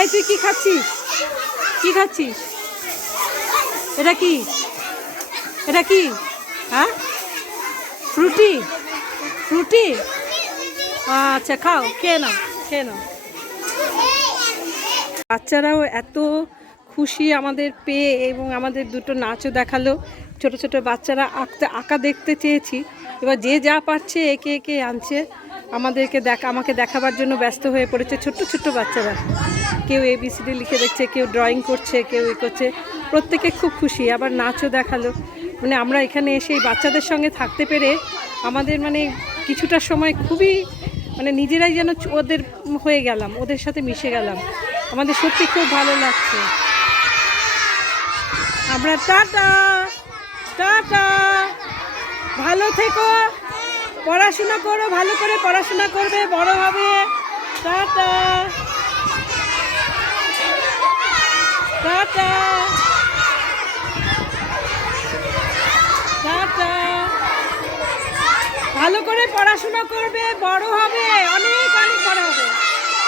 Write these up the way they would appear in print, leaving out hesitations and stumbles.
এই তুই কি খাচ্ছিস? কি খাচ্ছিস? এটা কি? এটা কি? হ্যাঁ, ফ্রুটি? ফ্রুটি? আচ্ছা, খাও, খেয়ে নাও, খেয়ে নাও। বাচ্চারাও এত খুশি আমাদের পেয়ে, এবং আমাদের দুটো নাচও দেখালো। ছোট ছোট বাচ্চারা আঁকা দেখতে চেয়েছি, এবার যে যা পারছে একে একে আনছে, আমাকে দেখাবার জন্য ব্যস্ত হয়ে পড়েছে। ছোট্ট ছোট্ট বাচ্চারা, কেউ ABCD লিখে দেখছে, কেউ ড্রয়িং করছে, কেউ করছে। প্রত্যেকে খুব খুশি, আবার নাচও দেখালো। মানে আমরা এখানে এসে এই বাচ্চাদের সঙ্গে থাকতে পেরে আমাদের মানে কিছুটা সময় খুবই মানে নিজেরাই যেন ওদের হয়ে গেলাম, ওদের সাথে মিশে গেলাম। আমাদের সত্যি খুব ভালো লাগছে। আমরা টাটা, টাটা, ভালো থেকো, পড়াশোনা করো, ভালো করে পড়াশোনা করবে, বড় হবে। টাটা, টাটা, টাটা, ভালো করে পড়াশোনা করবে, বড় হবে, অনেক অনেক বড় হবে।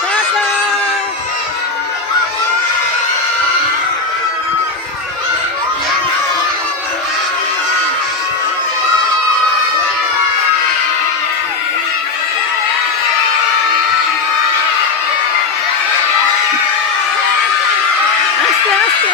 টাটা। আস্তে আস্তে।